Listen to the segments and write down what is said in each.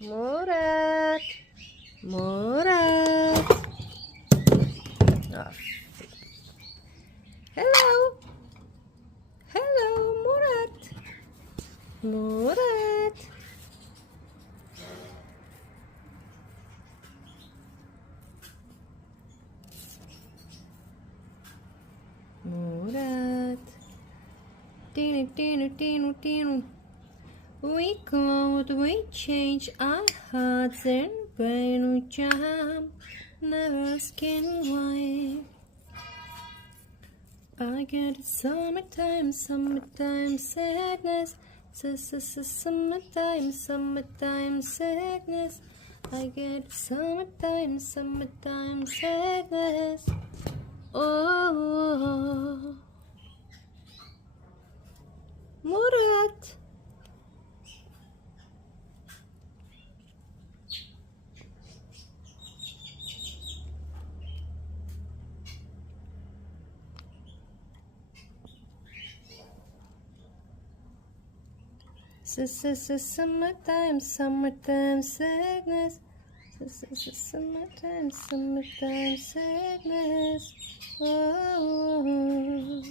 Murat. Murat. Oh. Hello. Hello, Murat. Murat. Murat. Tinu, tinu, tinu, tinu. We could, we change our hearts and brain we jam, never asking why. I get summertime, summertime sadness, summertime, summertime sadness. I get summertime, summertime sadness. Oh, Murat. Summertime, summertime sadness. Summertime, summertime sadness. Oh.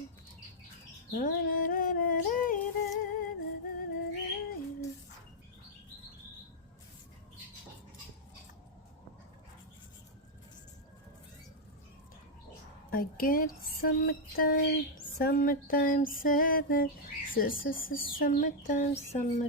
I get summertime, summertime sadness. Summertime, summertime.